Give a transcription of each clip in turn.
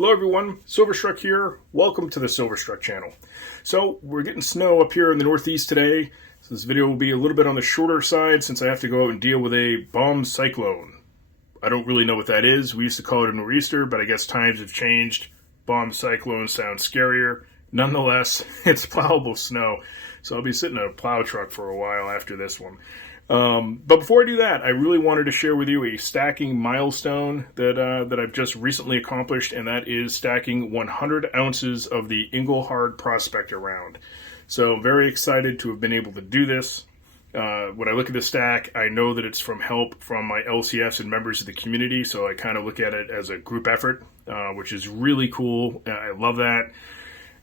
Hello everyone, Silverstruck here. Welcome to the Silverstruck channel. So we're getting snow up here in the Northeast today. So this video will be a little bit on the shorter side since I have to go out and deal with a bomb cyclone. I don't really know what that is. We used to call it a nor'easter, but I guess times have changed. Bomb cyclone sounds scarier. Nonetheless, it's plowable snow. So I'll be sitting in a plow truck for a while after this one. But before I do that, I really wanted to share with you a stacking milestone that I've just recently accomplished, and that is stacking 100 ounces of the Engelhard Prospector round. So I'm very excited to have been able to do this. When I look at the stack, I know that it's from help from my LCFs and members of the community, so I kind of look at it as a group effort, which is really cool. I love that.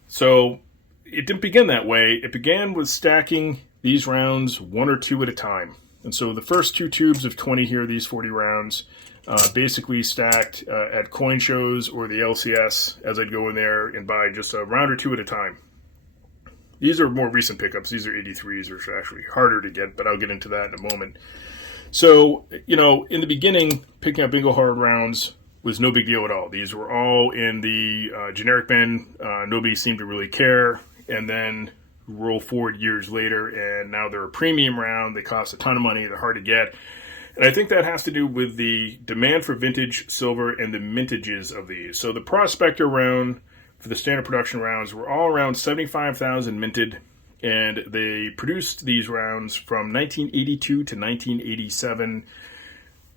So it didn't begin that way. It began with stacking these rounds one or two at a time. And so the first two tubes of 20 here, these 40 rounds, basically stacked at coin shows or the LCS as I'd go in there and buy just a round or two at a time. These are more recent pickups. These are 83s, which are actually harder to get, but I'll get into that in a moment. So, in the beginning, picking up Engelhard rounds was no big deal at all. These were all in the generic bin. Nobody seemed to really care. And then roll forward years later, and now they're a premium round. They cost a ton of money. They're hard to get. And I think that has to do with the demand for vintage silver and the mintages of these. So the Prospector round for the standard production rounds were all around 75,000 minted, and they produced these rounds from 1982 to 1987.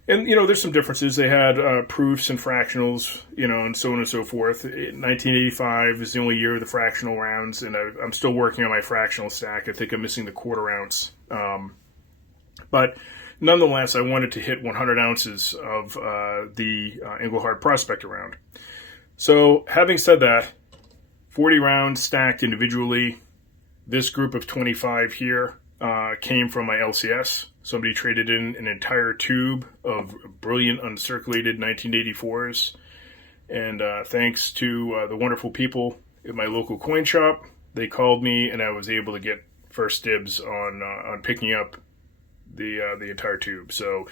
And, there's some differences. They had proofs and fractionals, and so on and so forth. 1985 is the only year of the fractional rounds, and I'm still working on my fractional stack. I think I'm missing the quarter ounce. But nonetheless, I wanted to hit 100 ounces of the Engelhard Prospector round. So, having said that, 40 rounds stacked individually. This group of 25 here came from my LCS. Somebody traded in an entire tube of brilliant uncirculated 1984s. And thanks to the wonderful people at my local coin shop, they called me and I was able to get first dibs on picking up the entire tube. So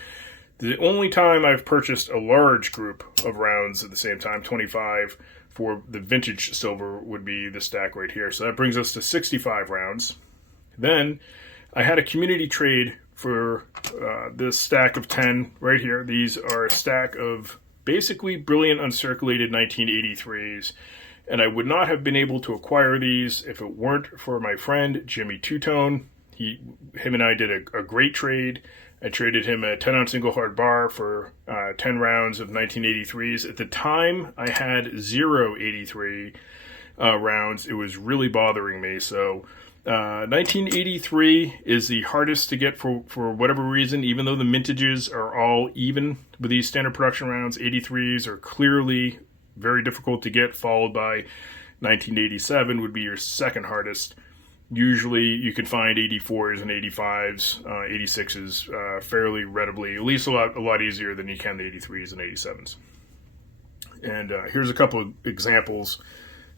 the only time I've purchased a large group of rounds at the same time, 25, for the vintage silver would be the stack right here. So that brings us to 65 rounds. Then I had a community trade for this stack of 10 right here. These are a stack of basically brilliant uncirculated 1983s, and I would not have been able to acquire these if it weren't for my friend Jimmy Two-Tone. Him and I did a great trade. I traded him a 10-ounce Engelhard bar for 10 rounds of 1983s. At the time, I had 83 rounds. It was really bothering me, so 1983 is the hardest to get for whatever reason, even though the mintages are all even with these standard production rounds. 83s are clearly very difficult to get, followed by 1987 would be your second hardest. Usually you can find 84s and 85s, 86s fairly readily, at least a lot easier than you can the 83s and 87s. And here's a couple of examples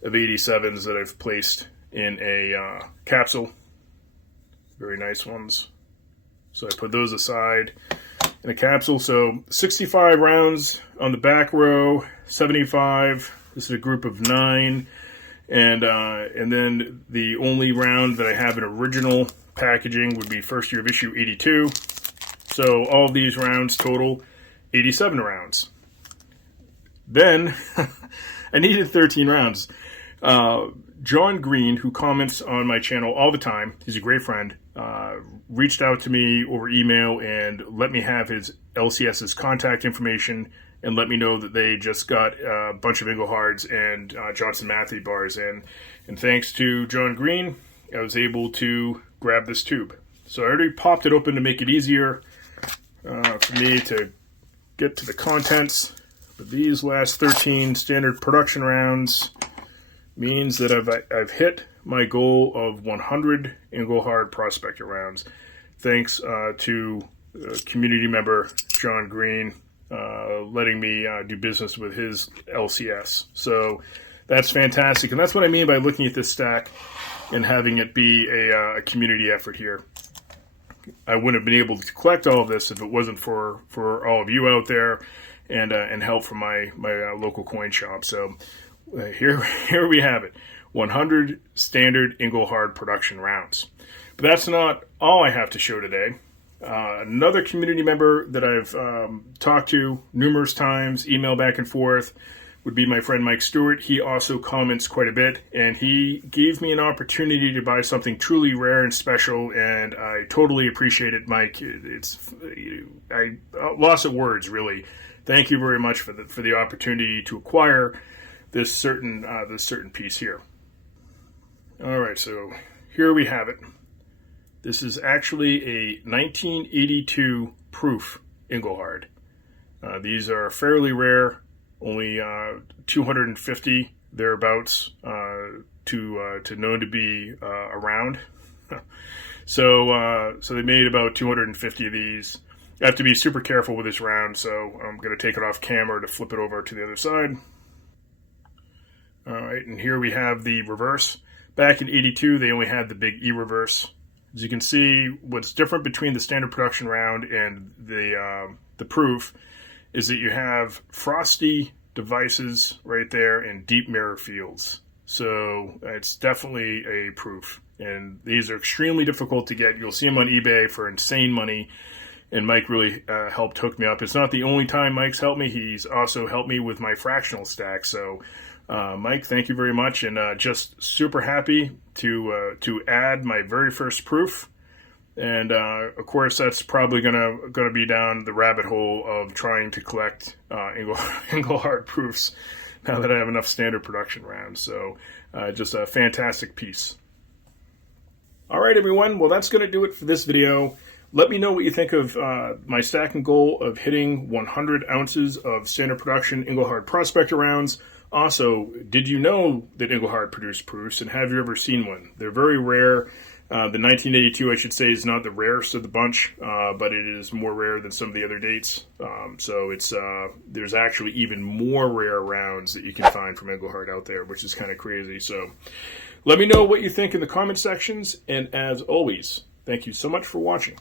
of 87s that I've placed in a capsule. Very nice ones. So I put those aside in a capsule. So 65 rounds on the back row, 75. This is a group of 9. And then the only round that I have in original packaging would be first year of issue 82. So all of these rounds total 87 rounds. Then I needed 13 rounds. John Green, who comments on my channel all the time, he's a great friend, reached out to me over email and let me have his LCS's contact information and let me know that they just got a bunch of Engelhards and Johnson Matthey bars in. And thanks to John Green, I was able to grab this tube. So I already popped it open to make it easier for me to get to the contents. But these last 13 standard production rounds means that I've hit my goal of 100 Engelhard Prospector rounds, thanks to community member John Green letting me do business with his LCS. So that's fantastic, and that's what I mean by looking at this stack and having it be a community effort here. I wouldn't have been able to collect all of this if it wasn't for all of you out there and help from my local coin shop. So here we have it, 100 standard Engelhard production rounds. But that's not all I have to show today. Another community member that I've talked to numerous times, email back and forth, would be my friend Mike Stewart. He also comments quite a bit, and he gave me an opportunity to buy something truly rare and special, and I totally appreciate it, Mike. I lost of words, really. Thank you very much for the opportunity to acquire this certain piece here. All right, so here we have it. This is actually a 1982 proof Engelhard. These are fairly rare, only 250 thereabouts to known to be around. So they made about 250 of these. I have to be super careful with this round, so I'm going to take it off camera to flip it over to the other side. All right, and here we have the reverse. Back in 82, they only had the big E reverse. As you can see, what's different between the standard production round and the proof is that you have frosty devices right there and deep mirror fields. So it's definitely a proof. And these are extremely difficult to get. You'll see them on eBay for insane money. And Mike really helped hook me up. It's not the only time Mike's helped me. He's also helped me with my fractional stack. So Mike, thank you very much, and just super happy to add my very first proof. And of course, that's probably gonna be down the rabbit hole of trying to collect Engelhard proofs now that I have enough standard production rounds. So just a fantastic piece. All right, everyone. Well, that's gonna do it for this video. Let me know what you think of my stacking goal of hitting 100 ounces of standard production Engelhard Prospector rounds. Also, did you know that Engelhard produced proofs, and have you ever seen one? They're very rare. The 1982, I should say, is not the rarest of the bunch, but it is more rare than some of the other dates. So it's there's actually even more rare rounds that you can find from Engelhard out there, which is kind of crazy. So let me know what you think in the comment sections, and as always, thank you so much for watching.